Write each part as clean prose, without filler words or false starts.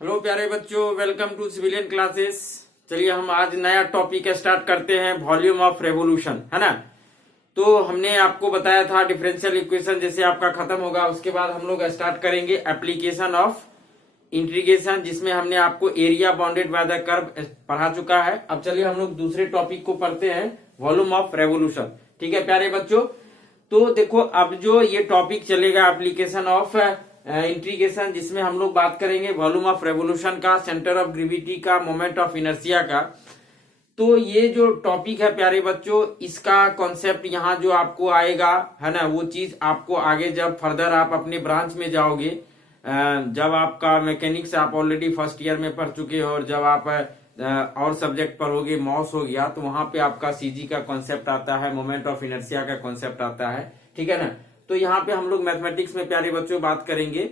Hello प्यारे बच्चों, welcome to civilian classes. चलिए हम आज नया टॉपिक स्टार्ट करते हैं, वॉल्यूम ऑफ रेवोल्यूशन, है ना। तो हमने आपको बताया था डिफरेंशियल इक्वेशन जैसे आपका खत्म होगा उसके बाद हम लोग स्टार्ट करेंगे एप्लीकेशन ऑफ इंटीग्रेशन, जिसमें हमने आपको area bounded by the curve पढ़ा चुका है। अब चलिए हम लोग दूसरे टॉपिक को पढ़ते हैं, वॉल्यूम ऑफ रेवोल्यूशन। ठीक है प्यारे बच्चों, तो देखो अब जो ये टॉपिक चलेगा एप्लीकेशन ऑफ इंटीग्रेशन, जिसमें हम लोग बात करेंगे वॉल्यूम ऑफ रेवोल्यूशन का, सेंटर ऑफ ग्रेविटी का, मोमेंट ऑफ इनर्शिया का। तो ये जो टॉपिक है प्यारे बच्चों, इसका कॉन्सेप्ट यहाँ जो आपको आएगा, है ना, वो चीज आपको आगे जब फर्दर आप अपने ब्रांच में जाओगे, जब आपका मैकेनिक्स आप ऑलरेडी फर्स्ट ईयर में पढ़ चुके हो और जब आप और सब्जेक्ट पढ़ोगे, मॉस हो गया, तो वहां पे आपका सीजी का कॉन्सेप्ट आता है, मोमेंट ऑफ इनर्शिया का कॉन्सेप्ट आता है। ठीक है ना। तो यहाँ पे हम लोग मैथमेटिक्स में प्यारे बच्चों बात करेंगे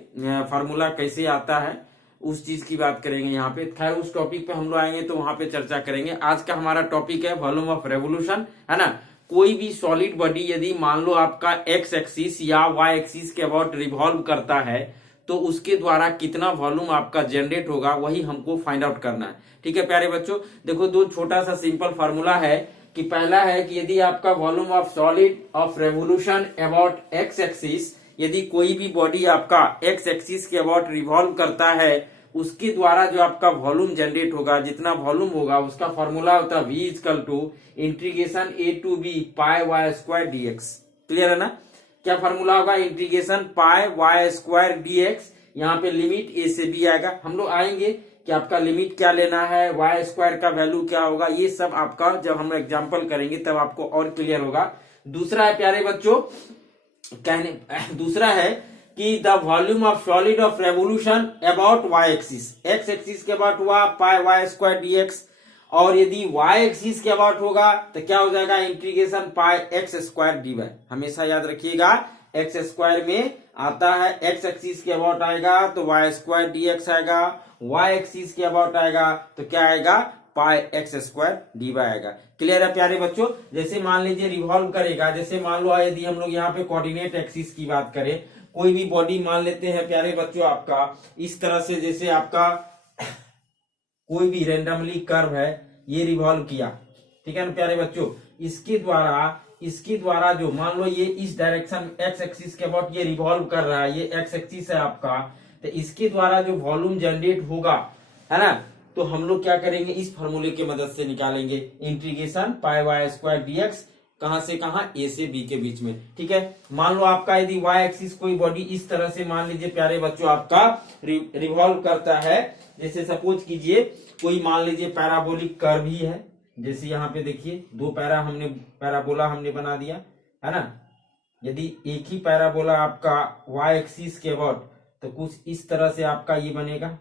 फार्मूला कैसे आता है, उस चीज की बात करेंगे यहाँ पे। खैर उस टॉपिक पे हम लोग आएंगे तो वहां पे चर्चा करेंगे। आज का हमारा टॉपिक है वॉल्यूम ऑफ रेवोल्यूशन, है ना। कोई भी सॉलिड बॉडी यदि मान लो आपका एक्स एक्सिस या वाई एक्सिस के अबाउट रिवॉल्व करता है, तो उसके द्वारा कितना वॉल्यूम आपका जनरेट होगा, वही हमको फाइंड आउट करना है। ठीक है प्यारे बच्चों, देखो दो छोटा सा सिंपल फार्मूला है कि पहला है कि यदि आपका volume of solid of revolution about X axis, यदि कोई भी बॉडी आपका एक्स एक्सिस के अबाउट रिवॉल्व करता है, उसके द्वारा जो आपका वॉल्यूम जनरेट होगा, जितना वॉल्यूम होगा उसका फॉर्मूला होता है v equal to integration a to b pi Y square dx। Clear है ना। क्या फॉर्मूला होगा, integration pi Y square dx। यहाँ पे लिमिट a से b आएगा। हम लोग आएंगे कि आपका लिमिट क्या लेना है, वाई स्क्वायर का वैल्यू क्या होगा, ये सब आपका जब हम एग्जाम्पल करेंगे तब आपको और क्लियर होगा। दूसरा है प्यारे बच्चों, दूसरा है कि the volume of solid of revolution about Y axis, X axis के अबाउट हुआ पाई वाई स्क्वायर डीएक्स, और यदि वाई एक्सिस के अबाउट होगा तो क्या हो जाएगा, इंटीग्रेशन पाई एक्स स्क्वायर डी वाई। हमेशा याद रखिएगा, एक्स स्क्वायर में आता है, एक्स एक्सिस के अबाउट आएगा तो वाई स्क्वायर डीएक्स आएगा, वाई एक्सिस के अबाउट आएगा तो क्या आएगा, पाई एक्स स्क्वायर डी वाई आएगा। क्लियर है प्यारे बच्चों। जैसे मान लीजिए रिवॉल्व करेगा, जैसे मान लो यदि हम लोग यहाँ पे कोऑर्डिनेट एक्सिस की बात करें, कोई भी बॉडी मान लेते हैं प्यारे बच्चों आपका इस तरह से, जैसे आपका कोई भी रेंडमली कर्व है, ये रिवॉल्व किया, ठीक है ना प्यारे बच्चों, इसके द्वारा जो मान लो ये इस डायरेक्शन एक्स एक्सिस के अबाउट ये रिवॉल्व कर रहा है, ये एक्स एक्सिस है आपका, तो इसके द्वारा जो वॉल्यूम जनरेट होगा, है ना, तो हम लोग क्या करेंगे, इस फॉर्मूले की मदद से निकालेंगे, integration pi Y square dx, कहां से कहां, ए से बी के बीच में। ठीक है। मान लो आपका यदि वाई एक्सिस कोई बॉडी इस तरह से मान लीजिए प्यारे बच्चों आपका रिवॉल्व करता है, जैसे सपोज कीजिए कोई मान लीजिए पैराबोलिक कर्व ही है, जैसे यहाँ पे देखिए दो पैराबोला हमने बना दिया, है ना। यदि एक ही पैराबोला आपका वाई एक्सिस के अबाउट, तो कुछ इस तरह से आपका ये बनेगा।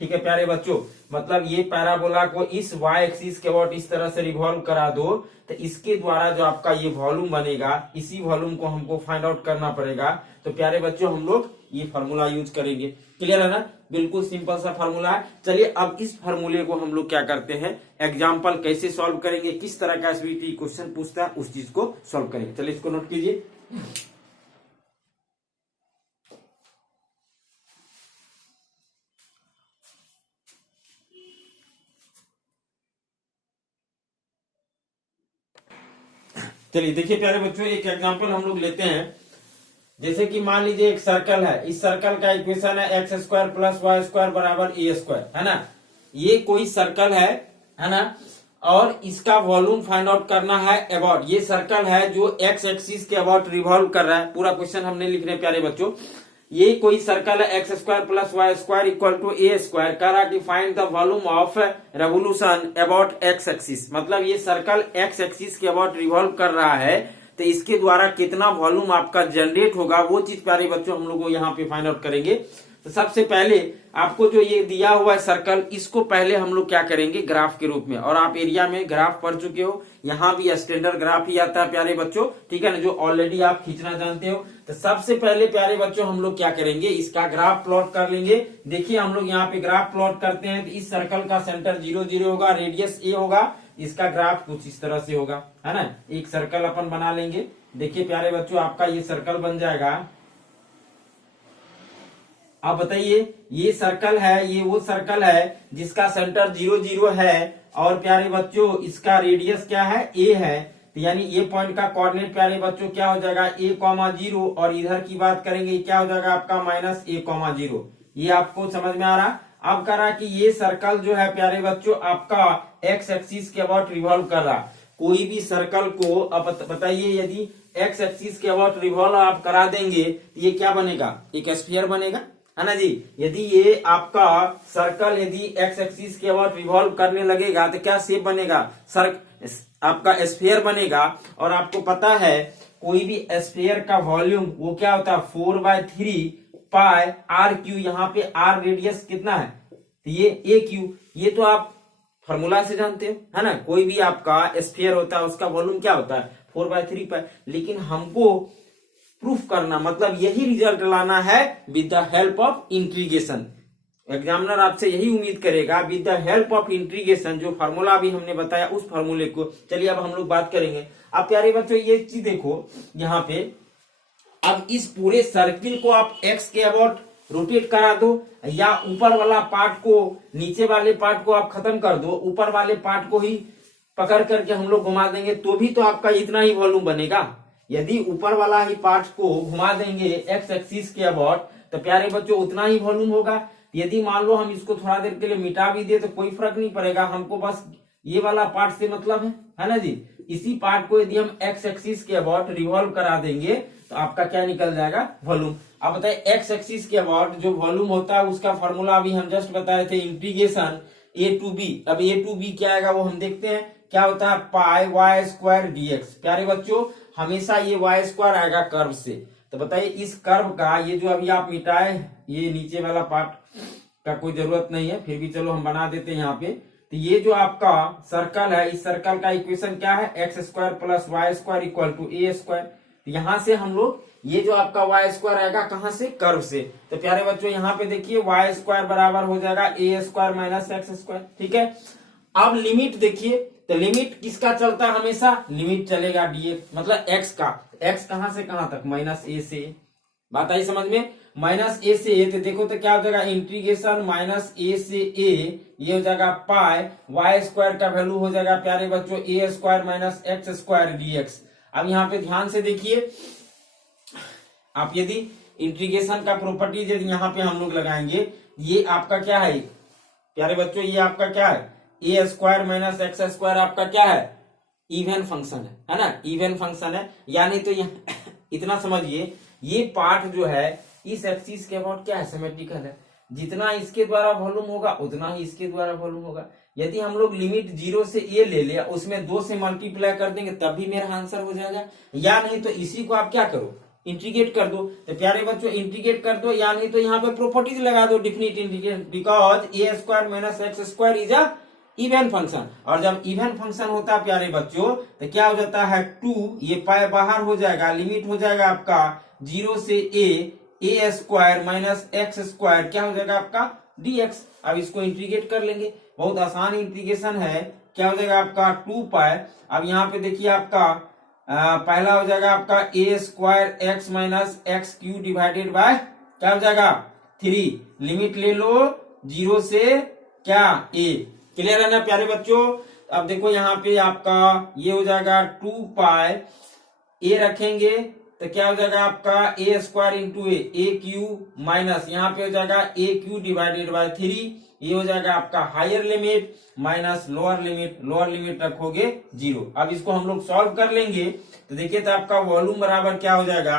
ठीक है प्यारे बच्चों, मतलब ये पैराबोला को इस वाई एक्सिस के अबाउट इस तरह से रिवॉल्व करा दो, तो इसके द्वारा जो आपका ये वॉल्यूम बनेगा, इसी वॉल्यूम को हमको फाइंड आउट करना पड़ेगा। तो प्यारे बच्चों हम लोग ये फॉर्मूला यूज करेंगे। क्लियर है ना, बिल्कुल सिंपल सा फॉर्मूला है। चलिए अब इस फॉर्मूले को हम लोग क्या करते हैं, एग्जाम्पल कैसे सॉल्व करेंगे, किस तरह का एसवीटी क्वेश्चन पूछता है उस चीज को सॉल्व करेंगे। चलिए इसको नोट कीजिए। चलिए देखिए प्यारे बच्चों, एक एग्जांपल हम लोग लेते हैं। जैसे कि मान लीजिए एक सर्कल है, इस सर्कल का इक्वेशन है X square plus Y square बराबर ए स्क्वायर, है ना। ये कोई सर्कल है ना, और इसका वॉल्यूम फाइंड आउट करना है अबाउट, ये सर्कल है जो एक्स एक्सिस के अबाउट रिवॉल्व कर रहा है। पूरा क्वेश्चन हमने लिख रहे हैं प्यारे बच्चों। ये कोई सर्कल है X square plus Y square equal to A square, कह रहा कि find the volume of revolution about X axis, मतलब ये सर्कल एक्स एक्सिस के अबाउट रिवॉल्व कर रहा है, तो इसके द्वारा कितना वॉल्यूम आपका जनरेट होगा, वो चीज प्यारे बच्चों हम लोग यहाँ पे फाइंड आउट करेंगे। तो सबसे पहले आपको जो ये दिया हुआ है सर्कल, इसको पहले हम लोग क्या करेंगे, ग्राफ के रूप में, और आप एरिया में ग्राफ पढ़ चुके हो, यहाँ भी स्टैंडर्ड ग्राफ ही आता है प्यारे बच्चों, ठीक है ना, जो ऑलरेडी आप खींचना जानते हो। तो सबसे पहले प्यारे बच्चों हम लोग क्या करेंगे, इसका ग्राफ प्लॉट कर लेंगे। देखिए हम लोग यहाँ पे ग्राफ प्लॉट करते हैं, तो इस सर्कल का सेंटर 0 0 होगा, रेडियस ए होगा, इसका ग्राफ कुछ इस तरह से होगा, है ना। एक सर्कल अपन बना लेंगे। देखिए प्यारे बच्चों, आपका ये सर्कल बन जाएगा, अब बताइए, ये सर्कल है, ये वो सर्कल है जिसका सेंटर 0 0 है और प्यारे बच्चों इसका रेडियस क्या है, ए है। तो यानी ये पॉइंट का कोऑर्डिनेट प्यारे बच्चों क्या हो जाएगा, a,0 और इधर की बात करेंगे क्या हो जाएगा आपका -a,0। ये आपको समझ में आ रहा। अब कह रहा कि ये सर्कल जो है प्यारे बच्चों आपका एक्स एक्सिस के अबाउट रिवॉल्व कर रहा। कोई भी सर्कल को अब बताइए यदि एक्स एक्सिस के अबाउट रिवॉल्व आप करा देंगे तो ये क्या बनेगा, एक स्फीयर बनेगा, है ना जी। यदि ये आपका सर्कल यदि एक्स एक्सिस के अबाउट रिवॉल्व करने लगेगा तो क्या शेप बनेगा, आपका स्फीयर बनेगा। और आपको पता है कोई भी स्फीयर का वॉल्यूम वो क्या होता है 4/3 पाई आर क्यू। यहाँ पे आर रेडियस कितना है, तो ये ए क्यू। ये तो आप फॉर्मूला से जानते हो, है ना। कोई भी आपका स्फीयर होता है उसका वॉल्यूम क्या होता है 4/3 पाई। लेकिन हमको प्रूफ करना मतलब यही रिजल्ट लाना है with the help of integration. Examiner आपसे यही उम्मीद करेगा with the help of integration, जो फार्मूला अभी हमने बताया उस फार्मूले को। चलिए अब हम लोग बात करेंगे। अब प्यारे बच्चों ये चीज देखो यहाँ पे, अब इस पूरे सर्किल को आप एक्स के अबाउट रोटेट करा दो या ऊपर वाला पार्ट को नीचे वाले पार्ट को आप खत्म कर दो, ऊपर वाले पार्ट को ही पकड़ करके हम लोग घुमा देंगे तो भी तो आपका इतना ही वॉल्यूम बनेगा। यदि ऊपर वाला ही पार्ट को घुमा देंगे एक्स एक्सिस के अबाउट तो प्यारे बच्चों उतना ही वॉल्यूम होगा। यदि मान लो हम इसको थोड़ा देर के लिए मिटा भी दे तो कोई फर्क नहीं पड़ेगा, हमको बस ये वाला पार्ट से मतलब है ना जी। इसी पार्ट को यदि हम एक्स एक्सिस के अबाउट रिवॉल्व करा देंगे तो आपका क्या निकल जाएगा, वॉल्यूम। अब बताए एक्स एक्सिस के अबाउट जो वॉल्यूम होता है उसका फॉर्मूला अभी हम जस्ट बताए थे, इंटीग्रेशन ए टू बी। अब ए टू बी क्या आएगा वो हम देखते हैं, क्या होता है पाई वाई स्क्वायर डीएक्स। प्यारे बच्चों हमेशा ये वाई स्क्वायर आएगा कर्व से। तो बताइए इस कर्व का ये जो अभी आप मिटाए, ये नीचे वाला पार्ट का कोई जरूरत नहीं है, फिर भी चलो हम बना देते हैं यहाँ पे। तो ये जो आपका सर्कल है, इस सर्कल का इक्वेशन क्या है, X square plus Y square equal to A square. तो यहाँ से हम लोग ये जो आपका वाई स्क्वायर आएगा कहाँ से, कर्व से। तो प्यारे बच्चों यहाँ पे देखिए वाई स्क्वायर बराबर हो जाएगा ए स्क्वायर माइनस एक्स स्क्वायर, ठीक है। अब लिमिट देखिए, तो लिमिट किसका चलता है हमेशा, लिमिट चलेगा डीएक्स मतलब एक्स का। एक्स कहां से कहां तक, -a से। बात आई समझ में, -a से a। तो देखो तो क्या हो जाएगा इंटीग्रेशन -a से a, ये हो जाएगा पाई वाई स्क्वायर का वैल्यू हो जाएगा प्यारे बच्चों a square minus x square dx. अब यहाँ पे ध्यान से देखिए, आप यदि इंटीग्रेशन का प्रॉपर्टीज यदि यहाँ पे हम लोग लगाएंगे, ये आपका क्या है प्यारे बच्चों, ये आपका क्या है ए स्क्वायर माइनस एक्स स्क्वायर आपका क्या है, इवन फंक्शन है ना, इवन फंक्शन है। यानी तो इतना समझिए ये पार्ट जो है इस एक्सिस के अबाउट क्या है, सिमेट्रिकल है। जितना इसके द्वारा वॉल्यूम होगा उतना ही इसके द्वारा वॉल्यूम होगा। यदि हम लोग लिमिट 0 से a ले लिया, उसमें 2 से मल्टीप्लाई कर देंगे तब भी मेरा आंसर हो जाएगा। या नहीं तो इसी को आप क्या करो, इंटीग्रेट कर दो। तो प्यारे बच्चों इंटीग्रेट कर दो, या नहीं तो यहाँ पे प्रॉपर्टीज लगा दो definite integrate, because A square minus x square is a even function. और जब इवन फंक्शन होता है प्यारे बच्चों तो क्या हो जाता है 2, ये पाए बाहर हो जाएगा, लिमिट हो जाएगा आपका 0 से a square minus x square क्या हो जाएगा आपका डीएक्स। अब इसको इंटीग्रेट कर लेंगे, बहुत आसान इंटीग्रेशन है। क्या हो जाएगा आपका 2 पाई। अब यहाँ पे देखिए आपका पहला हो जाएगा आपका a square x minus x cube divided by क्या हो जाएगा 3, लिमिट ले लो 0 से क्या a। क्लियर है ना प्यारे बच्चों। अब देखो यहाँ पे आपका ये हो जाएगा 2 पाई, a रखेंगे तो क्या हो जाएगा आपका a square into A cube minus यहाँ पे हो जाएगा ए क्यू डिवाइडेड बाय 3, ये हो जाएगा आपका higher limit minus lower limit रखोगे 0। अब इसको हम लोग सॉल्व कर लेंगे तो देखिए तो आपका वॉल्यूम बराबर क्या हो जाएगा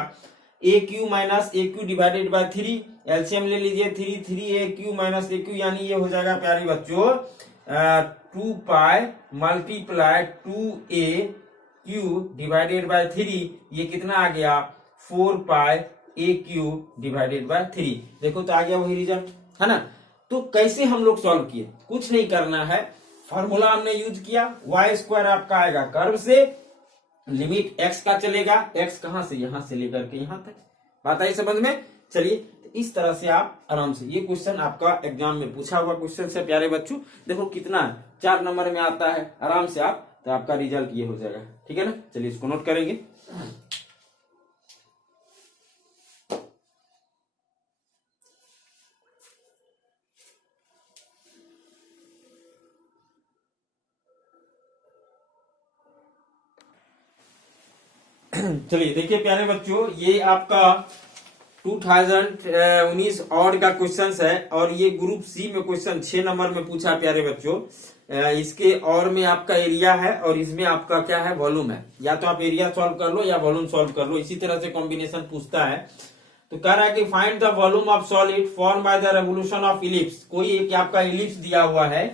a cube minus a cube divided by 3, LCM ले लीजिए 3 a cube minus a cube, यानी ये हो जाएगा प्यारे बच्चों 2 pi multiply 2a cube divided by 3, ये कितना आ गया 4 pi a cube divided by 3। देखो तो आ गया वही रिजल्ट, है ना। तो कैसे हम लोग सॉल्व किए, कुछ नहीं करना है, फॉर्मूला हमने यूज किया, वाई स्क्वायर आपका आएगा कर्व से, लिमिट एक्स का चलेगा, एक्स कहां से यहां से लेकर के यहां तक। बात आई समझ में। चलिए तो इस तरह से आप आराम से, ये क्वेश्चन आपका एग्जाम में पूछा हुआ क्वेश्चन से प्यारे बच्चों, देखो कितना 4 नंबर में आता है, आराम से आप, तो आपका रिजल्ट ये हो जाएगा, ठीक है ना। चलिए इसको नोट करेंगे। चलिए देखिए प्यारे बच्चों, ये आपका 2019 ऑड का क्वेश्चन है और ये ग्रुप सी में क्वेश्चन 6 नंबर में पूछा प्यारे बच्चों। इसके और में आपका एरिया है और इसमें आपका क्या है, वॉल्यूम है। या तो आप एरिया सॉल्व कर लो या वॉल्यूम सॉल्व कर लो, इसी तरह से कॉम्बिनेशन पूछता है। तो कह रहा है कि find the volume of solid form by the revolution of ellipse. कोई एक आपका इलिप्स दिया हुआ है,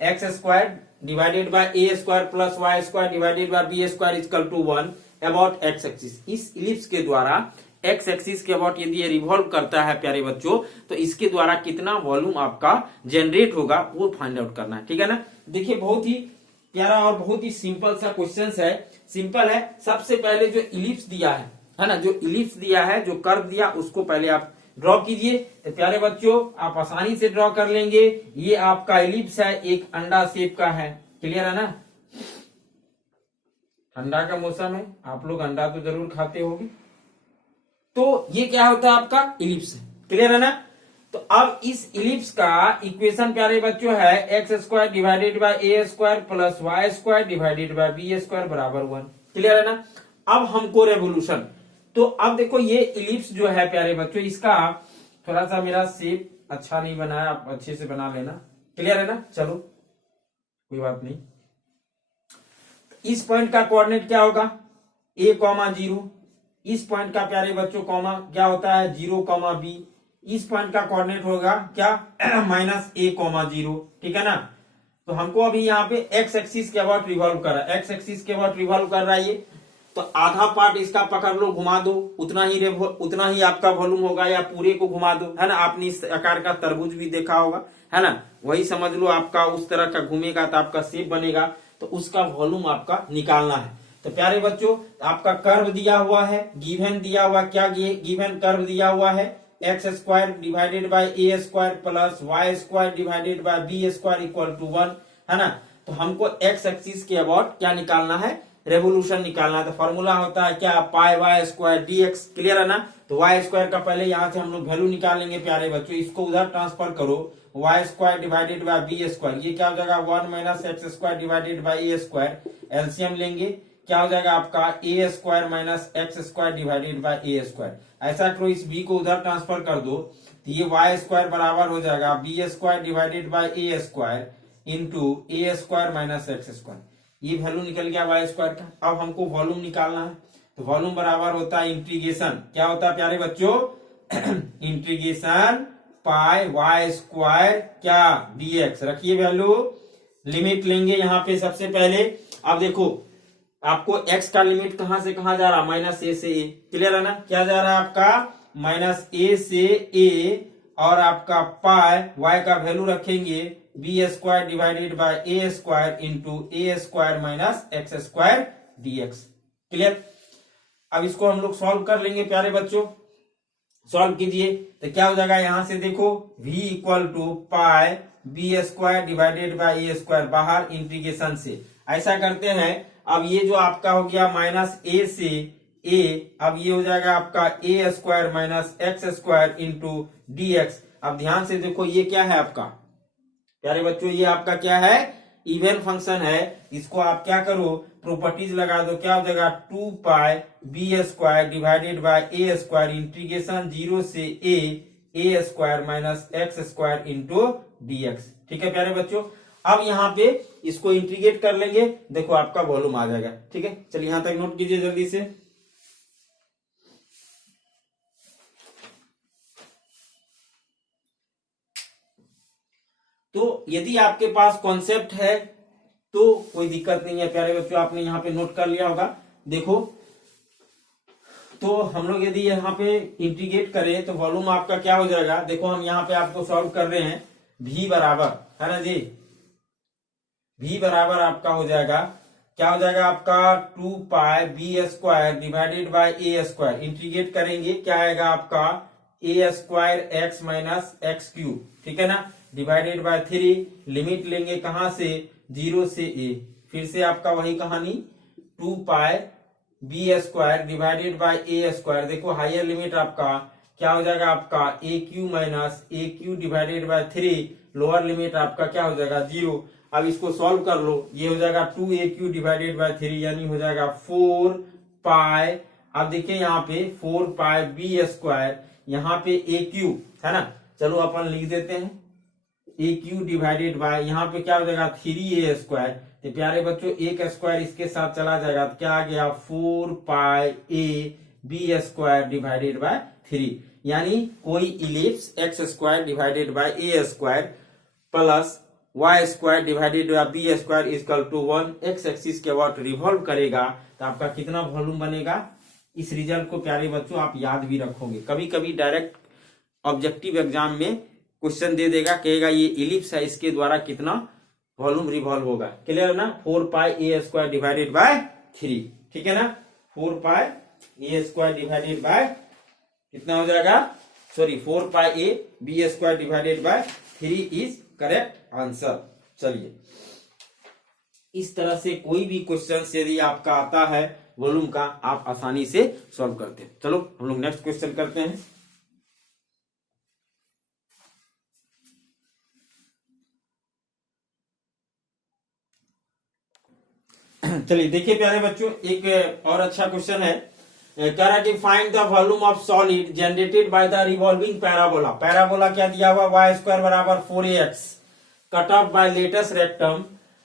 X square divided by A square plus Y square divided by B square equal to 1 about X axis. इस इलिप्स के द्वारा x axis के अबाउट यदि ये रिवॉल्व करता है प्यारे बच्चों, तो इसके द्वारा कितना वॉल्यूम आपका जनरेट होगा वो फाइंड आउट करना है। ठीक है ना। देखिए बहुत ही प्यारा और बहुत ही सिंपल सा क्वेश्चन है, सिंपल है। सबसे पहले जो इलिप्स दिया है ना, जो इलिप्स दिया है, जो कर्व दिया, उसको पहले आप ड्रॉ कीजिए। तो प्यारे बच्चों आप आसानी से ड्रॉ कर लेंगे। ये आपका इलिप्स है, एक अंडा शेप का है। क्लियर है ना। ठंडा का मौसम है, आप लोग अंडा तो जरूर खाते होंगे। तो ये क्या होता है, आपका इलिप्स है। क्लियर है ना। तो अब इस इलिप्स का इक्वेशन प्यारे बच्चों है X square divided by A square plus Y square divided by B square बराबर 1। क्लियर है ना। अब हमको रेवोल्यूशन, तो अब देखो ये इलिप्स जो है प्यारे बच्चों, इसका थोड़ा सा मेरा शेप अच्छा नहीं बना है, आप अच्छे से बना लेना। क्लियर है ना। चलो कोई बात नहीं। इस पॉइंट का कोऑर्डिनेट क्या होगा, a, 0। इस पॉइंट का प्यारे बच्चों कॉमा क्या होता है, 0, b। इस पॉइंट का कोऑर्डिनेट होगा क्या, -a, 0। ठीक है ना। तो हमको अभी यहाँ पे एक्स एक्सिस के अबाउट रिवॉल्व कर रहा है, एक्स एक्सिस के अबाउट रिवॉल्व कर रहा है ये। तो आधा पार्ट इसका पकड़ लो, घुमा दो, उतना ही आपका वॉल्यूम होगा, या पूरे को घुमा दो, है ना। आपने इस आकार का तरबूज भी देखा होगा, है ना। वही समझ लो, आपका उस तरह का घूमेगा तो आपका शेप बनेगा, तो उसका वॉल्यूम आपका निकालना है। तो प्यारे बच्चों आपका कर्व दिया हुआ है, गिवन दिया हुआ, क्या गिवन कर्व दिया हुआ है, X square divided by A square plus Y square divided by B square equal to 1, है ना। तो हमको एक्स एक्सिस के अबाउट क्या निकालना है, रेवोल्यूशन निकालना है। तो फॉर्मूला होता है क्या, पाई वाई स्क्वायर डीएक्स। क्लियर है ना। तो वाई स्क्वायर का पहले यहाँ से हम लोग वैल्यू निकालेंगे प्यारे बच्चों, इसको उधर ट्रांसफर करो, y square divided by B square, ये क्या हो जाएगा 1 minus x square divided by A square. LCM लेंगे, क्या हो जाएगा आपका a square minus x square divided by A square. ऐसा करो, इस बी को उधर ट्रांसफर कर दो, तो ये वाई स्क्वायर बराबर हो जाएगा B square divided by A square into A square minus x square. ये वैल्यू निकल गया वाई स्क्वायर का। अब हमको वॉल्यूम निकालना है, तो वॉल्यूम बराबर होता है इंटीग्रेशन, क्या होता है प्यारे बच्चों, इंटीग्रेशन पाई वाई स्क्वायर क्या डीएक्स। रखिए वैल्यू, लिमिट लेंगे यहाँ पे सबसे पहले। अब देखो आपको x का लिमिट कहां से कहां जा रहा, -a से a। क्लियर है ना। क्या जा रहा है आपका, -a से a, और आपका पाई y का वैल्यू रखेंगे B square divided by A square into A square minus x square DX. Clear. अब इसको हम लोग सॉल्व कर लेंगे प्यारे बच्चों। सॉल्व कीजिए, तो क्या हो जाएगा, यहां से देखो v equal to pi B square divided by A square, बाहर इंटीग्रेशन से ऐसा करते हैं। अब ये जो आपका हो गया -a से a, अब ये हो जाएगा आपका a square minus x square into dx. अब ध्यान से देखो ये क्या है आपका प्यारे बच्चों, ये आपका क्या है, इवन फंक्शन है। इसको आप क्या करो, प्रॉपर्टीज लगा दो, क्या हो जाएगा 2 pi B square divided by A square integration 0 से a square minus x square into dx. ठीक है प्यारे बच्चों। अब यहाँ पे इसको इंटीग्रेट कर लेंगे, देखो आपका वॉल्यूम आ जाएगा। ठीक है, चलिए यहां तक नोट कीजिए जल्दी से। तो यदि आपके पास कॉन्सेप्ट है तो कोई दिक्कत नहीं है प्यारे बच्चों, आपने यहाँ पे नोट कर लिया होगा। देखो तो हम लोग यदि यहाँ पे इंटीग्रेट करें तो वॉल्यूम आपका क्या हो जाएगा, देखो हम यहाँ पे आपको सॉल्व कर रहे हैं, v बराबर, है ना जी, v बराबर आपका हो जाएगा, क्या हो जाएगा आपका 2 pi B square divided by A square. Integrate करेंगे क्या आएगा आपका a square x minus x cube. ठीक है ना, डिवाइडेड बाय 3, लिमिट लेंगे कहां से, 0 से a। फिर से आपका वही कहानी 2 pi B square divided by A square. देखो हायर लिमिट आपका क्या हो जाएगा आपका a cube minus a cube divided by 3, lower limit आपका क्या हो जाएगा 0। अब इसको सॉल्व कर लो, ये हो जाएगा 2 ए क्यू डिवाइडेड बाय 3, यानी हो जाएगा 4 पाई अब देखिए यहाँ पे 4 पाई बी स्क्वायर, यहाँ पे ए क्यू है ना, चलो अपन लिख देते हैं ए क्यू डिवाइडेड बाय, यहाँ पे क्या हो जाएगा 3a स्क्वायर। तो प्यारे बच्चों एक स्क्वायर इसके साथ चला जाएगा तो क्या आ गया 4 pi A B square divided by 3, यानी कोई ellipse x square divided by A square plus Y square divided by B square equal to 1 x axis के अबाउट रिवॉल्व करेगा तो आपका कितना वॉल्यूम बनेगा। इस रिजल्ट को प्यारे बच्चों आप याद भी रखोगे, कभी कभी डायरेक्ट ऑब्जेक्टिव एग्जाम में क्वेश्चन दे देगा, कहेगा ये इलिप्स है, इसके द्वारा कितना वॉल्यूम रिवॉल्व होगा। क्लियर है ना, 4 pi A square divided by 3, ठीक है ना, 4 pi A square divided by कितना हो जाएगा, sorry 4 pi A B square divided by 3 is correct answer. चलिए इस तरह से कोई भी क्वेश्चन यदि आपका आता है वॉल्यूम का, आप आसानी से सॉल्व करते हैं। चलो हम लोग नेक्स्ट क्वेश्चन करते हैं। चलिए देखिए प्यारे बच्चों एक और अच्छा क्वेश्चन है, कह रहा कि find the volume of solid generated by the revolving parabola. Parabola क्या दिया हुआ वाई स्क्वायर बराबर 4ax cut off by latus rectum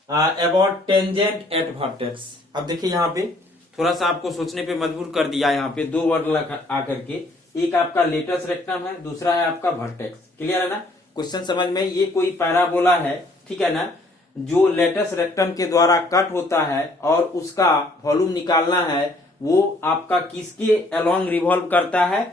about tangent at vertex. अब देखिए यहाँ पे थोड़ा सा आपको सोचने पे मजबूर कर दिया, यहाँ पे दो वर्ड आकर के, एक आपका लेटेस्ट रेक्टम है, दूसरा है आपका वर्टेक्स। क्लियर है ना, क्वेश्चन समझ में, ये कोई पैराबोला है, ठीक है ना, जो लेटेस्ट रेक्टम के द्वारा कट होता है और उसका वॉल्यूम निकालना है, वो आपका किसके अलोंग रिवॉल्व करता है,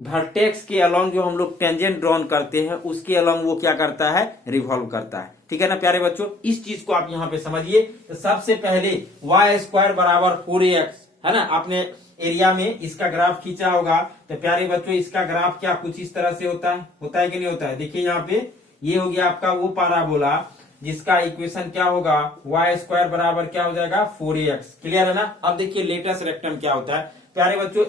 वर्टेक्स के अलोंग, जो हम लोग टेंजेंट ड्रॉन करते हैं उसके अलोंग वो क्या करता है, रिवॉल्व करता है। ठीक है ना प्यारे बच्चों, इस चीज को आप यहाँ पे समझिए। तो सबसे पहले वाई स्क्वायर बराबर 4ax है ना, आपने एरिया में इसका ग्राफ खींचा होगा, तो प्यारे बच्चों इसका ग्राफ क्या कुछ इस तरह से होता है कि नहीं होता है। देखिए यहाँ पे ये हो गया आपका वो पैराबोला जिसका इक्वेशन क्या होगा, वाई स्क्वायर बराबर क्या हो जाएगा 4ax। क्लियर है ना। अब देखिए लेटेस्ट रेक्टम क्या होता है प्यारे बच्चों,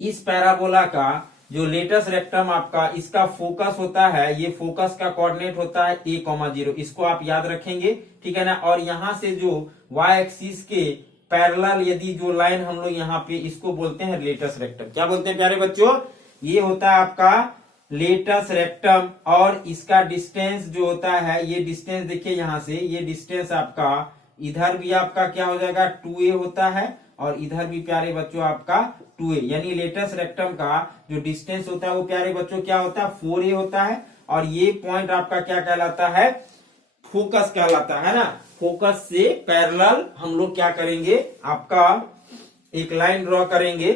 इस पैराबोला का जो लेटेस्ट रेक्टम आपका, इसका फोकस होता है, ये फोकस का कोऑर्डिनेट होता है a,0, इसको आप याद रखेंगे। ठीक है ना, और यहां से जो वाई एक्सिस के पैरेलल यदि जो लाइन हम लोग यहाँ पे इसको बोलते हैं लेटेस्ट रेक्टम। क्या बोलते हैं प्यारे बच्चों, ये होता है आपका लेटेस्ट रेक्टम, और इसका डिस्टेंस जो होता है, ये डिस्टेंस देखिए यहाँ से, ये डिस्टेंस आपका इधर भी आपका क्या हो जाएगा 2a होता है, और इधर भी प्यारे बच्चों आपका 2a, यानी लेटेस्ट रेक्टम का जो डिस्टेंस होता है वो प्यारे बच्चों क्या होता है 4a होता है, और ये पॉइंट आपका क्या कहलाता है, फोकस कहलाता है ना। फोकस से पैरेलल हम लोग क्या करेंगे, आपका एक लाइन ड्रॉ करेंगे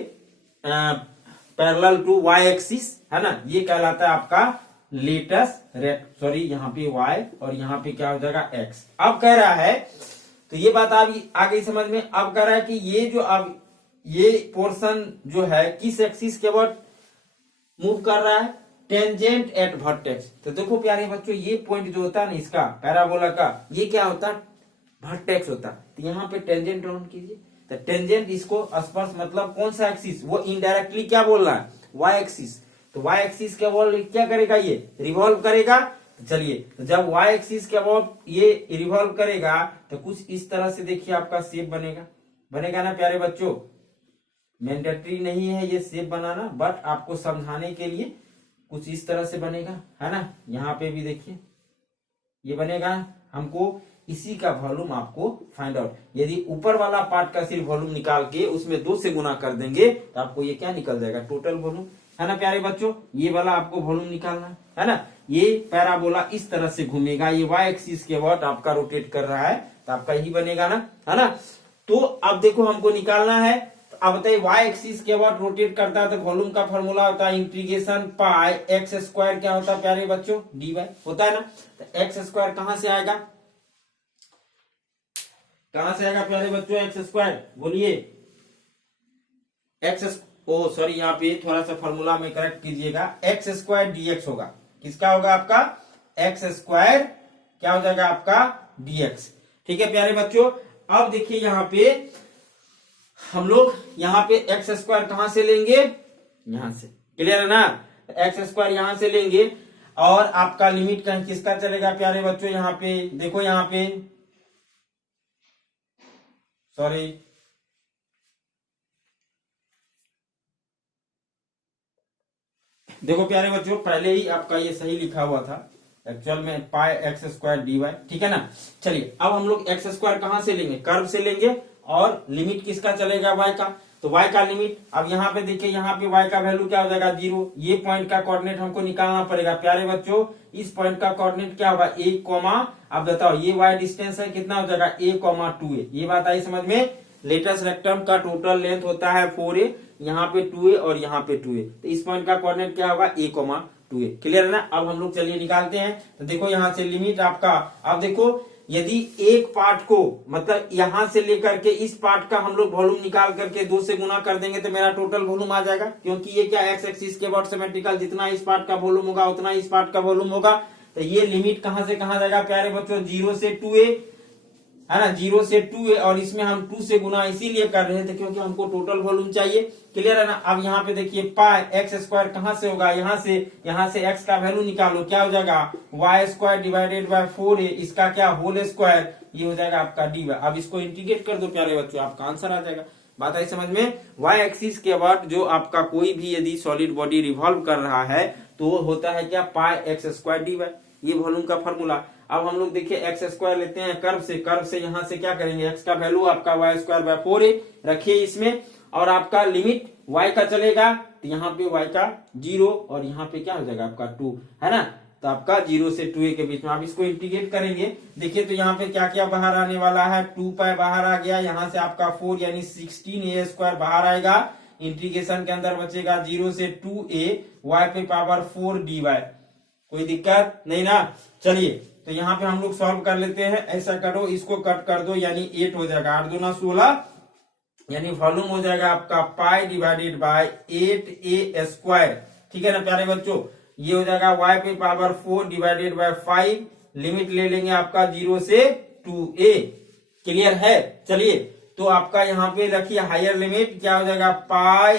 पैरेलल टू वाई एक्सिस, है ना, ये कहलाता है आपका लेटेस्ट रेक्ट, सॉरी यहाँ पे y और यहाँ पे क्या हो जाएगा x। अब कह रहा है, तो ये बात आ गई समझ में। अब कह रहा है कि ये जो अब ये पोर्शन जो है किस एक्सिस के अबाउट मूव कर रहा है, टेंजेंट एट वर्टेक्स। तो देखो प्यारे बच्चों ये पॉइंट जो होता है ना इसका पैराबोला का, ये क्या होता है वर्टेक्स होता है। तो यहाँ पे टेंजेंट ड्रॉ कीजिए, तो टेंजेंट इसको स्पर्श मतलब कौन सा एक्सिस, वो इनडायरेक्टली क्या बोल रहा है वाई एक्सिस। तो वाई एक्सिस के अबाउट क्या करेगा, ये रिवॉल्व करेगा। तो चलिए, तो जब वाई एक्सिस के अबाउट ये रिवॉल्व करेगा तो कुछ इस तरह से देखिए आपका शेप बनेगा ना प्यारे बच्चों। मैंडेटरी नहीं है ये शेप बनाना, बट आपको समझाने के लिए कुछ इस तरह से बनेगा, है ना। यहाँ पे भी देखिए ये बनेगा, हमको इसी का वॉल्यूम आपको फाइंड आउट, यदि ऊपर वाला पार्ट का सिर्फ वॉल्यूम निकाल के उसमें 2 से गुना कर देंगे तो आपको ये क्या निकल जाएगा टोटल वॉल्यूम, है ना प्यारे बच्चों। ये वाला आपको वॉल्यूम निकालना है ना। ये पैराबोला इस तरह से घूमेगा, ये वाई एक्सिस के अबाउट आपका रोटेट कर रहा है, तो आपका यही बनेगा ना, है ना। तो अब देखो हमको निकालना है, तो अब बताइए वाई एक्सिस के अबाउट रोटेट करता है तो वॉल्यूम का फॉर्मूला होता है इंटीग्रेशन पाई एक्स स्क्वायर, क्या होता है प्यारे बच्चों dy होता है ना। तो एक्स स्क्वायर कहां से आएगा, प्यारे बच्चों एक्स स्क्वायर, बोलिए एक्स, ओ सॉरी यहाँ पे थोड़ा सा फॉर्मूला में करेक्ट कीजिएगा, एक्स स्क्वायर dx होगा। किसका होगा आपका एक्स स्क्वायर, क्या हो जाएगा आपका dx। ठीक है प्यारे बच्चों। अब देखिए यहाँ पे हम लोग यहाँ पे एक्स स्क्वायर कहां से लेंगे, यहां से, क्लियर है ना। एक्स स्क्वायर यहां से लेंगे, और आपका लिमिट कहीं किसका चलेगा प्यारे बच्चों, यहाँ पे देखो, यहाँ पे सॉरी देखो प्यारे बच्चों, पहले ही आपका ये सही लिखा हुआ था एक्चुअल में, पाई एक्स स्क्वायर डी वाई, ठीक है ना। चलिए अब हम लोग एक्स स्क्वायर कहां से लेंगे, कर्व से लेंगे, और लिमिट किसका चलेगा, वाई का। तो y का लिमिट, अब यहाँ पे देखिए, यहाँ पे y का वैल्यू क्या हो जाएगा, 0। ये पॉइंट का कोऑर्डिनेट हमको निकालना पड़ेगा प्यारे बच्चों। इस पॉइंट का कोऑर्डिनेट क्या होगा, a कॉमा, अब बताओ ये y डिस्टेंस है, कितना हो जाएगा, a कॉमा 2a। ये बात आई समझ में। लेटेस्ट रेक्टम का टोटल लेंथ होता है 4a, यहाँ पे 2a और यहाँ पे 2a, तो इस पॉइंट का कोऑर्डिनेट क्या होगा, a कॉमा 2a। क्लियर है ना। अब हम लोग चलिए निकालते हैं। तो देखो यहाँ से लिमिट आपका, अब देखो यदि एक पार्ट को, मतलब यहां से लेकर के इस पार्ट का हम लोग वॉल्यूम निकाल करके 2 से गुना कर देंगे तो मेरा टोटल वॉल्यूम आ जाएगा, क्योंकि ये क्या एक्स एक्सिस के अबाउट सिमेट्रिकल, जितना इस पार्ट का वॉल्यूम होगा उतना इस पार्ट का वॉल्यूम होगा। तो ये लिमिट कहां से कहां जाएगा प्यारे बच्चों, 0 से 2a, है ना, 0 से 2a, और इसमें हम 2 से गुना इसीलिए कर रहे थे क्योंकि हमको टोटल वॉल्यूम चाहिए। क्लियर है ना। अब यहाँ पे देखिए पाई एक्स स्क्वायर कहां से होगा, यहाँ से एक्स का वैल्यू निकालो, क्या हो जाएगा, Y square divided bye 4a, इसका क्या होल स्क्वायर, ये हो जाएगा आपका डी वाई। अब इसको इंटीग्रेट कर दो प्यारे बच्चों, आपका आंसर आ जाएगा। बात आई समझ में। वाई एक्सिस के अबाउट जो आपका कोई भी यदि सॉलिड बॉडी रिवॉल्व कर रहा है तो होता है क्या, पाई एक्स स्क्वायर डी वाई, ये वॉल्यूम का फॉर्मूला। अब हम लोग देखिए एक्स स्क्वायर लेते हैं कर्व से, कर्व से यहाँ से क्या करेंगे, एक्स का वैल्यू आपका वाई स्क्वायर बाय 4a रखिए इसमें, और आपका लिमिट y का चलेगा, तो यहाँ पे y का 0 और यहाँ पे क्या हो जाएगा आपका 2, है ना। तो आपका 0 से 2a के बीच में आप इसको इंटीग्रेट करेंगे। देखिए तो यहाँ पे क्या क्या बाहर आने वाला है, 2 पाई बाहर आ गया, यहाँ से आपका 4 यानी 16a स्क्वायर बाहर आएगा। इंटीग्रेशन के अंदर बचेगा 0 से 2a y पे पावर 4 dy। कोई दिक्कत नहीं ना। चलिए तो यहाँ पे हम लोग सॉल्व कर लेते हैं। ऐसा करो, इसको कट कर दो, यानी 8 हो जाएगा, 8 दूना 16, यानी वॉल्यूम हो जाएगा आपका पाई डिवाइडेड बाय 8a स्क्वायर। ठीक है ना प्यारे बच्चों। ये हो जाएगा y पे पावर 4 डिवाइडेड बाय 5, लिमिट ले लेंगे आपका 0 से 2a। क्लियर है। चलिए तो आपका यहाँ पे रखिए हायर लिमिट, क्या हो जाएगा, पाई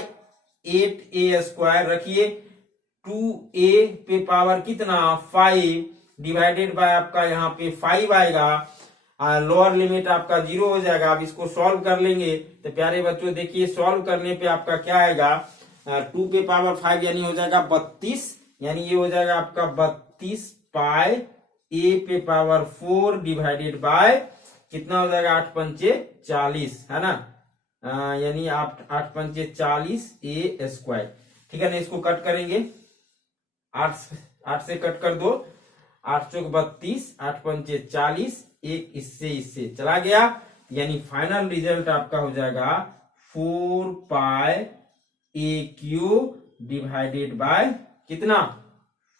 8a स्क्वायर रखिए, 2a पे पावर कितना 5 डिवाइडेड बाय आपका यहाँ पे 5 आएगा, लोअर लिमिट आपका 0 हो जाएगा। अब इसको सॉल्व कर लेंगे तो प्यारे बच्चों देखिए, सॉल्व करने पे आपका क्या आएगा, 2 पे पावर 5 यानी हो जाएगा 32, यानी ये हो जाएगा आपका 32 पाई a पे पावर 4 डिवाइडेड बाय कितना हो जाएगा, 8 पंचे 40, है ना, यानी 8 पंचे 40 a स्क्वायर। ठीक है ना। इसको कट करेंगे, 8 से कट कर दो, 8 चौक 32, 8 पंचे 40, एक इससे चला गया, यानी फाइनल रिजल्ट आपका हो जाएगा 4 पाई a क्यूब डिवाइडेड बाय कितना,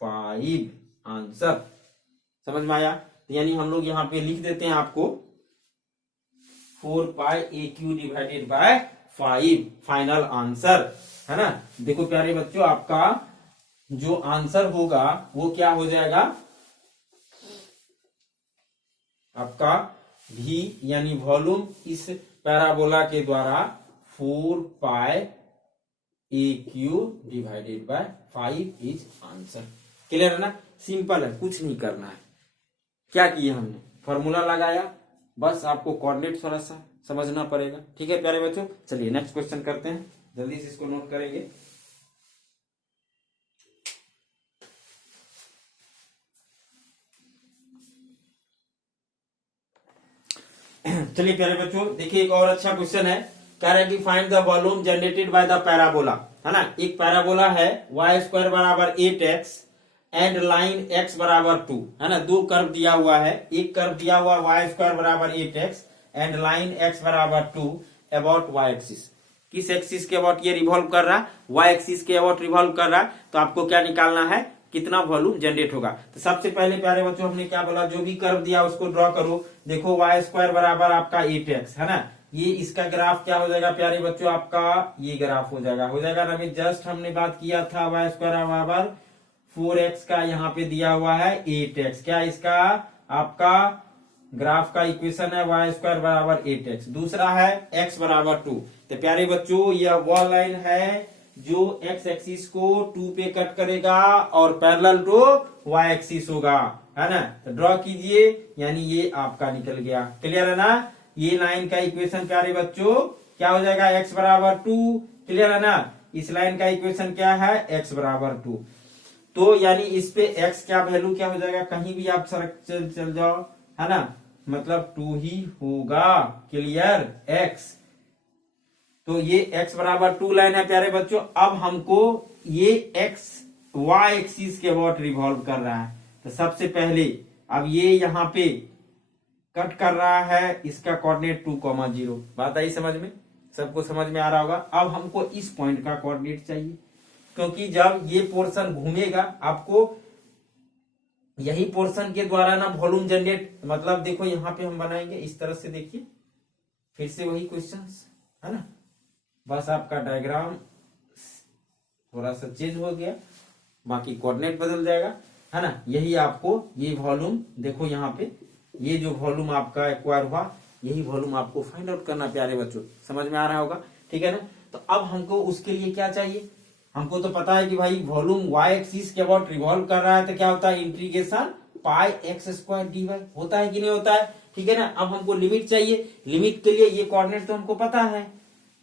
5। आंसर समझ में आया। यानी हम लोग यहाँ पे लिख देते हैं आपको 4 पाई a cube divided by 5, final answer, है ना। देखो प्यारे बच्चों, आपका जो आंसर होगा वो क्या हो जाएगा, आपका v यानी वॉल्यूम इस पैराबोला के द्वारा 4 पाई a cube divided by 5 is answer. Clear है ना। सिंपल है, कुछ नहीं करना है। क्या किया हमने, फॉर्मूला लगाया, बस आपको कोऑर्डिनेट थोड़ा सा समझना पड़ेगा। ठीक है प्यारे बच्चों। चलिए नेक्स्ट क्वेश्चन करते हैं, जल्दी से इसको नोट करेंगे। चलिए प्यारे बच्चों देखिए, एक और अच्छा क्वेश्चन है। कह रहा है कि find the volume generated by the parabola, है ना। एक पैराबोला है y स्क्वायर बराबर 8x एंड लाइन x बराबर 2, है ना। 2 कर्व दिया हुआ है, एक कर्व दिया हुआ y स्क्वायर बराबर 8x एंड लाइन x बराबर 2 अबाउट y एक्सिस। किस एक्सिस के अबाउट ये रिवॉल्व कर रहा है, y एक्सिस के अबाउट रिवॉल्व कर रहा है। तो आपको क्या निकालना है, कितना वॉल्यूम जनरेट होगा। तो सबसे पहले प्यारे बच्चों हमने क्या बोला, जो भी कर्व दिया उसको ड्रॉ करो। देखो y स्क्वायर बराबर आपका 8x, है ना। ये इसका ग्राफ क्या हो जाएगा प्यारे बच्चों, आपका ये ग्राफ हो जाएगा ना। अभी जस्ट हमने बात किया था y स्क्वायर बराबर 4x का, यहाँ पे दिया हुआ है 8x। क्या इसका आपका ग्राफ का इक्वेशन है, y स्क्वायर बराबर 8x। दूसरा है x बराबर 2। तो प्यारे बच्चों यह वह लाइन है जो x एक्सिस को 2 पे कट करेगा और पैरेलल टू y एक्सिस होगा, है ना। तो ड्रॉ कीजिए, यानी ये आपका निकल गया। क्लियर है ना। ये लाइन का इक्वेशन प्यारे बच्चों क्या हो जाएगा, x बराबर 2। क्लियर है ना। इस लाइन का इक्वेशन क्या है, x बराबर 2। तो यानी इस पे x क्या वैल्यू क्या हो जाएगा, कहीं भी आप सड़क चल जाओ, है ना, मतलब 2 ही होगा। Clear, x। तो ये x बराबर 2 लाइन है प्यारे बच्चों। अब हमको ये x y एक्सिस के अबाउट रिवॉल्व कर रहा है, तो सबसे पहले अब ये यहाँ पे कट कर रहा है, इसका कोऑर्डिनेट 2,0। बात आई समझ में, सबको समझ में आ रहा होगा। अब हमको इस पॉइंट का कोऑर्डिनेट चाहिए, क्योंकि जब ये पोर्शन घूमेगा आपको यही पोर्शन के द्वारा ना वॉल्यूम जनरेट, मतलब देखो यहाँ पे हम बनाएंगे इस तरह से, देखिए फिर से वही क्वेश्चंस, है ना, बस आपका डायग्राम थोड़ा सा चेंज हो गया, बाकी कोऑर्डिनेट बदल जाएगा, है ना। यही आपको ये वॉल्यूम, देखो यहाँ पे ये जो वॉल्यूम आपका एक्वायर हुआ, यही वॉल्यूम आपको फाइंड आउट करना प्यारे बच्चों, समझ में आ रहा होगा, ठीक है ना। तो अब हमको उसके लिए क्या चाहिए, हमको तो पता है कि भाई वॉल्यूम y एक्सिस के अबाउट रिवॉल्व कर रहा है, तो क्या होता है, इंटीग्रेशन पाई x स्क्वायर dy होता है कि नहीं होता है, ठीक है ना। अब हमको लिमिट चाहिए, लिमिट के लिए ये कोऑर्डिनेट तो हमको पता है,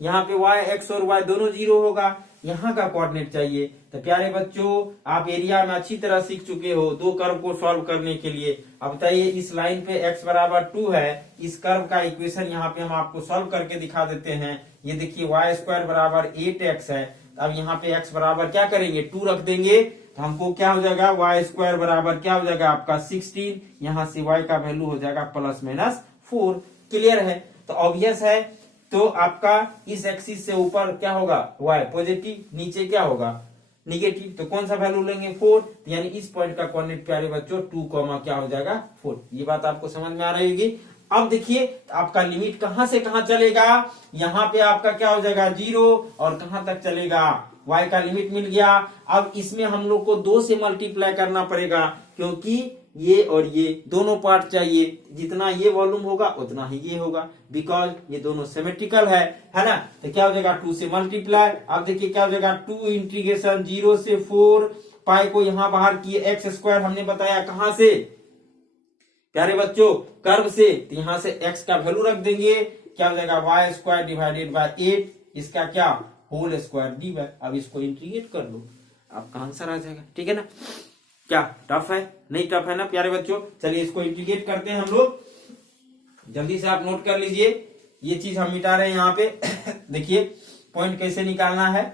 यहाँ पे y x और y दोनों 0 होगा, यहाँ का कोऑर्डिनेट चाहिए। तो प्यारे बच्चों आप एरिया में अच्छी तरह सीख चुके हो दो कर्व को सॉल्व करने के लिए। अब बताइए इस लाइन पे x बराबर 2 है, इस कर्व का इक्वेशन यहाँ पे हम आपको सॉल्व करके दिखा देते हैं। ये देखिए y स्क्वायर बराबर 8x है, अब यहाँ पे x बराबर क्या करेंगे, 2 रख देंगे, तो हमको क्या हो जाएगा, y स्क्वायर बराबर क्या हो जाएगा आपका 16, यहाँ से y का वैल्यू हो जाएगा +-4। क्लियर है, तो ऑब्वियस है, तो आपका इस एक्सिस से ऊपर क्या होगा, y पॉजिटिव, नीचे क्या होगा निगेटिव, तो कौन सा वैल्यू लेंगे 4, यानी इस पॉइंट का कोऑर्डिनेट प्यारे बच्चों 2, क्या हो जाएगा 4। ये बात आपको समझ में आ रही होगी। अब देखिए आपका लिमिट कहां से कहां चलेगा, यहाँ पे आपका क्या हो जाएगा 0, और कहां तक चलेगा, y का लिमिट मिल गया। अब इसमें हम लोग को 2 से मल्टीप्लाई करना पड़ेगा, क्योंकि ये और ये दोनों पार्ट चाहिए, जितना ये वॉल्यूम होगा उतना ही ये होगा, बिकॉज ये दोनों सिमेट्रिकल है ना। तो क्या हो जाएगा 2 से मल्टीप्लाई, अब देखिए क्या हो जाएगा 2 इंटीग्रेशन 0 से 4 पाई को यहाँ बाहर किए, एक्स स्क्वायर हमने बताया कहां से प्यारे बच्चों, कर्व से, तो यहाँ से x का वैल्यू रख देंगे, क्या हो जाएगा y स्क्वायर डिवाइडेड बाय 8, इसका क्या होल स्क्वायर dy। अब इसको इंटीग्रेट कर लो, आपका आंसर आ जाएगा, ठीक है ना। क्या टफ है, नहीं टफ है ना प्यारे बच्चों। चलिए इसको इंटीग्रेट करते हैं हम लोग, जल्दी से आप नोट कर लीजिए, ये चीज हम मिटा रहे हैं यहाँ पे देखिए पॉइंट कैसे निकालना है।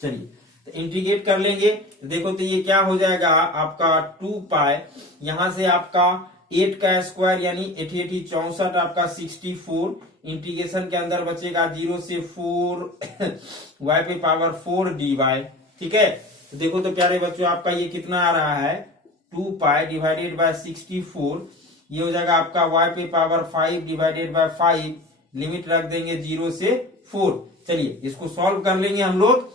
चलिए तो इंटीग्रेट कर लेंगे, देखो तो ये क्या हो जाएगा आपका 2 पाई, यहां से आपका 8 का स्क्वायर यानी 88 64 आपका 64, इंटीग्रेशन के अंदर बचेगा 0 से 4 y पे पावर 4 dy, ठीक है। तो देखो तो प्यारे बच्चों आपका ये कितना आ रहा है 2 पाई डिवाइडेड बाय 64, ये हो जाएगा आपका y पे पावर 5 डिवाइडेड बाय 5, लिमिट रख देंगे 0 से 4। चलिए इसको सॉल्व कर लेंगे हम लोग,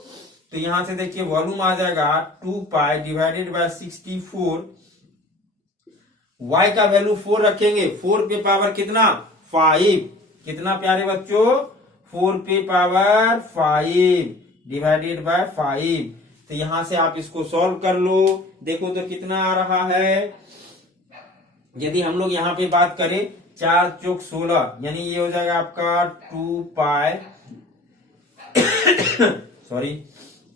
तो यहां से देखिए वॉल्यूम आ जाएगा 2 पाई डिवाइडेड बाय 64, y का वैल्यू 4 रखेंगे, 4 पे पावर कितना 5, कितना प्यारे बच्चों 4 पे पावर 5 डिवाइडेड बाय 5। तो यहां से आप इसको सॉल्व कर लो, देखो तो कितना आ रहा है, यदि हम लोग यहाँ पे बात करें 4 चौक 16, यानी ये हो जाएगा आपका 2 pi sorry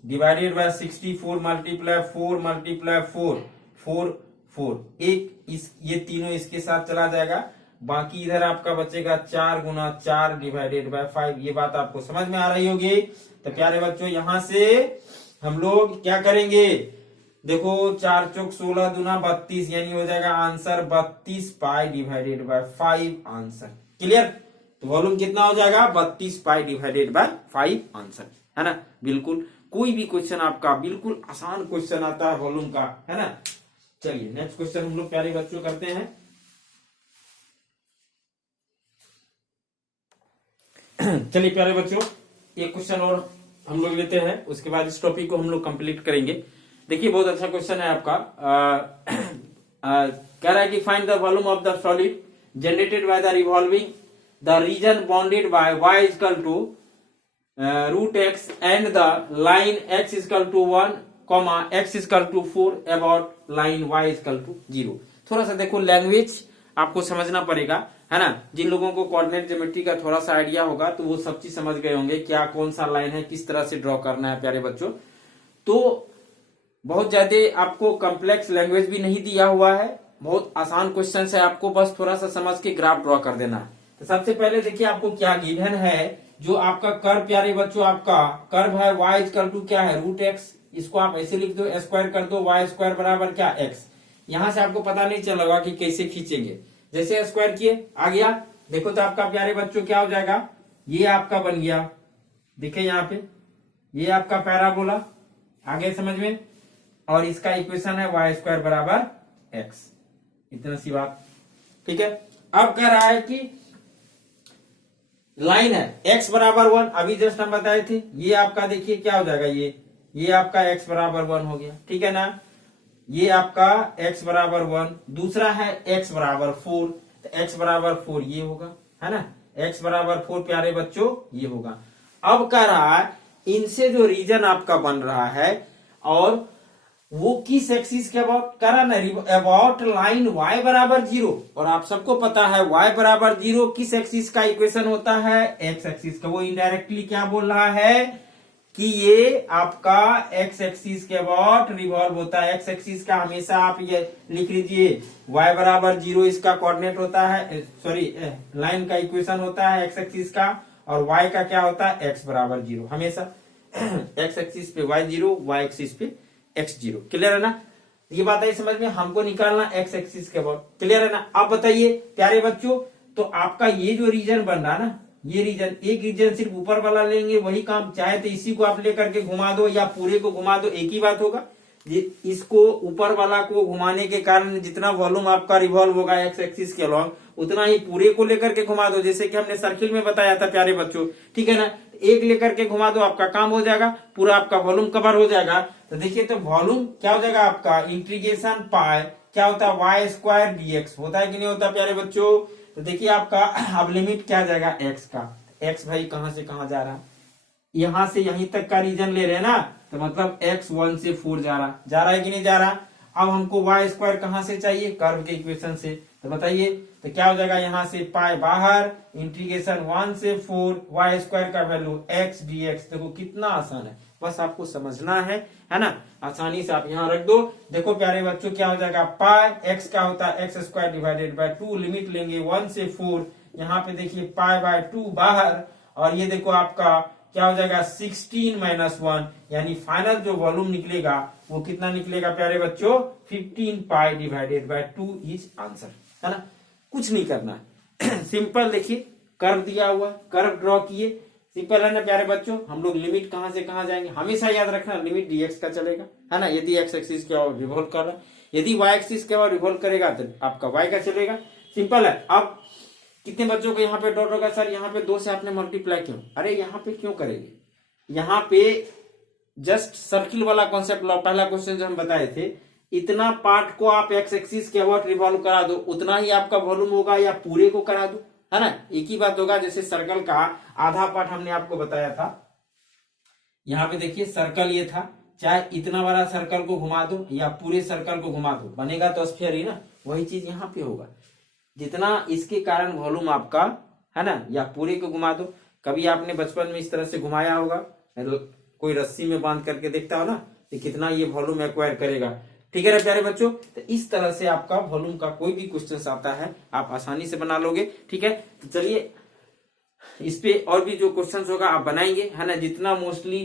divided by 64 multiply 4 multiply 4 4 4, एक इस ये तीनों इसके साथ चला जाएगा, बाकी इधर आपका बचेगा 4 गुना 4 डिवाइडेड बाय 5। ये बात आपको समझ में आ रही होगी। तो प्यारे बच्चों यहां से हम लोग क्या करेंगे, देखो 4 चौक 16 दूना 32, यानी हो जाएगा answer 32 pi divided by 5 answer. Clear, तो वॉल्यूम कितना हो जाएगा 32 पाई डिवाइडेड बाय 5 आंसर, है ना। बिल्कुल कोई भी क्वेश्चन आपका बिल्कुल आसान क्वेश्चन आता है वॉल्यूम का, है ना। चलिए नेक्स्ट क्वेश्चन हम लोग प्यारे बच्चों करते हैं। चलिए प्यारे बच्चों एक क्वेश्चन और हम लोग लेते हैं, उसके बाद इस टॉपिक को हम लोग कंप्लीट करेंगे। देखिए बहुत अच्छा क्वेश्चन है आपका, कह रहा है कि find the volume of the solid generated by the revolving the region bounded by y equal to √x and the line x equal to 1, x equal to 4 about line y equal to 0। थोड़ा सा देखो language आपको समझना पड़ेगा, है ना। जिन लोगों को कोऑर्डिनेट ज्योमेट्री का थोड़ा सा आइडिया होगा तो वो सब चीज समझ गए होंगे क्या कौन सा लाइन है, किस तरह से ड्रॉ करना है प्यारे बच्चों। तो बहुत ज्यादा आपको कॉम्प्लेक्स लैंग्वेज भी नहीं दिया हुआ है, बहुत आसान क्वेश्चन है, आपको बस थोड़ा सा समझ के ग्राफ ड्रॉ कर देना है। तो सबसे पहले देखिए आपको क्या गिवन है, जो आपका कर्व प्यारे बच्चों आपका कर्व है y इक्वल टू क्या है √x, इसको आप ऐसे लिख दो, स्क्वायर कर दो, y स्क्वायर बराबर क्या x। यहां से आपको पता नहीं चलेगा कि कैसे खींचेंगे, जैसे स्क्वायर किए आ गया। देखो तो आपका प्यारे बच्चों क्या हो जाएगा, ये आपका बन गया, देखिए यहाँ पे ये आपका पैराबोला, आगे समझ में, और इसका इक्वेशन है y स्क्वायर बराबर x, इतना सी बात, ठीक है। अब कह रहा है कि लाइन है x बराबर 1, अभी जस्ट हम बताए थे, ये आपका देखिए क्या हो जाएगा, ये आपका x बराबर 1 हो गया, ठीक है ना। ये आपका x बराबर 1, दूसरा है x बराबर 4, तो x बराबर 4 ये होगा, है ना, x बराबर 4 प्यारे बच्चों ये होगा। अब कह रहा है इनसे जो रीजन आपका बन रहा है और वो किस एक्सिस के अबाउट करा ना, अबाउट लाइन y बराबर 0, और आप सबको पता है y बराबर 0 किस एक्सिस का इक्वेशन होता है, x एक्सिस का। वो इनडायरेक्टली क्या बोल रहा है कि ये आपका x एक्सिस के अबाउट रिवॉल्व होता है। x एक्सिस का हमेशा आप ये लिख लीजिए y बराबर 0 इसका कोऑर्डिनेट होता है, सॉरी लाइन का इक्वेशन होता है x एक्सिस का, और y का क्या होता है x बराबर 0 हमेशा। x एक्सिस पे y 0, y एक्सिस पे x0, क्लियर है ना। ये बात है समझ में, हमको निकालना x एक्सिस के अबाउट, क्लियर है ना। अब बताइए प्यारे बच्चों, तो आपका ये जो रीजन बन रहा ना, ये रीजन, एक रीजन सिर्फ ऊपर वाला लेंगे वही काम, चाहे तो इसी को आप लेकर के घुमा दो या पूरे को घुमा दो, एक ही बात होगा। ये इसको ऊपर वाला को घुमाने के कारण जितना वॉल्यूम आपका रिवॉल्व होगा x एक्सिस के अलॉन्ग, उतना ही पूरे को लेकर के घुमा दो, जैसे कि हमने सर्किल में बताया था प्यारे बच्चों, ठीक है ना। एक लेकर के घुमा दो, आपका काम हो जाएगा, पूरा आपका वॉल्यूम कवर हो जाएगा। तो देखिए तो वॉल्यूम क्या हो जाएगा आपका, इंटीग्रेशन पाई क्या होता है y स्क्वायर dx, होता है कि नहीं होता प्यारे बच्चों। तो देखिए आपका अब लिमिट क्या जाएगा x का, x भाई कहां से कहां जा रहा है, यहां से यहीं तक का रीजन ले रहे हैं ना, तो मतलब x 1 से 4 जा रहा है कि नहीं जा रहा। अब हमको y स्क्वायर कहां से चाहिए, कर्व के इक्वेशन से, तो बताइए तो क्या हो जाएगा, यहां से पाई बाहर, इंटीग्रेशन 1 से 4 y स्क्वायर का वैल्यू x dx। देखो कितना आसान है, बस आपको समझना है ना, आसानी से आप यहाँ रख दो। देखो प्यारे बच्चों क्या हो जाएगा, पाई x का होता है x square divided bye 2, limit लेंगे 1 से 4, यहाँ पे देखिए पाई बाय 2 बाहर, और ये देखो आपका क्या हो जाएगा 16 - 1, यानी फाइनल जो वॉल्यूम निकलेगा वो कितना निकलेगा प्यारे बच्चों, 15 पाई डिवाइडेड बाय 2 इज आंसर, है ना। कुछ नहीं करना है सिंपल, देखिए कर्व दिया हुआ, कर्व ड्रॉ किए, सिंपल है ना प्यारे बच्चों। हम लोग लिमिट कहां से कहां जाएंगे, हमेशा याद रखना लिमिट dx का चलेगा, है ना, यदि x एक्सिस के ओर रिवॉल्व कर रहा है, यदि y एक्सिस के ओर रिवॉल्व करेगा तो आपका y का चलेगा, सिंपल है। अब कितने बच्चों को यहाँ पे डॉट होगा, सर यहाँ पे 2 से आपने मल्टीप्लाई क्यों, अरे यहाँ पे क्यों करेंगे, यहाँ पे जस्ट सर्किल वाला कॉन्सेप्ट लो, पहला क्वेश्चन जो हम बताए थे, इतना पार्ट को आप x एक्सिस के अबाउट रिवॉल्व करा दो, उतना ही आपका वॉल्यूम होगा, या पूरे को करा दो, है ना, एक ही बात होगा। जैसे सर्कल का आधा पार्ट हमने आपको बताया था, यहाँ पे देखिए सर्कल ये था, चाहे इतना बड़ा सर्कल को घुमा दो या पूरे सर्कल को घुमा दो, बनेगा तो स्फीयर ही ना, वही चीज यहाँ पे होगा, जितना इसके कारण वॉल्यूम आपका, है ना, या पूरे को घुमा दो। कभी आपने बचपन में इस तरह से घुमाया होगा, कोई रस्सी में बांध करके देखता हो ना, तो कितना ये वॉल्यूम एक्वायर करेगा, ठीक है ना प्यारे बच्चों। तो इस तरह से आपका वॉल्यूम का कोई भी क्वेश्चन आता है आप आसानी से बना लोगे, ठीक है। तो चलिए इस पे और भी जो क्वेश्चन होगा आप बनाएंगे, है ना, जितना मोस्टली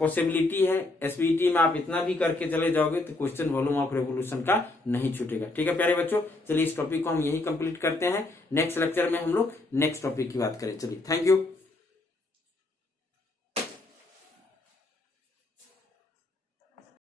पॉसिबिलिटी है एसवीटी में आप इतना भी करके चले जाओगे तो क्वेश्चन वॉल्यूम ऑफ रेवोल्यूशन का नहीं छूटेगा, ठीक है प्यारे बच्चों। चलिए इस टॉपिक को हम यही कंप्लीट करते हैं, नेक्स्ट लेक्चर में हम लोग नेक्स्ट टॉपिक की बात करें। चलिए थैंक यू।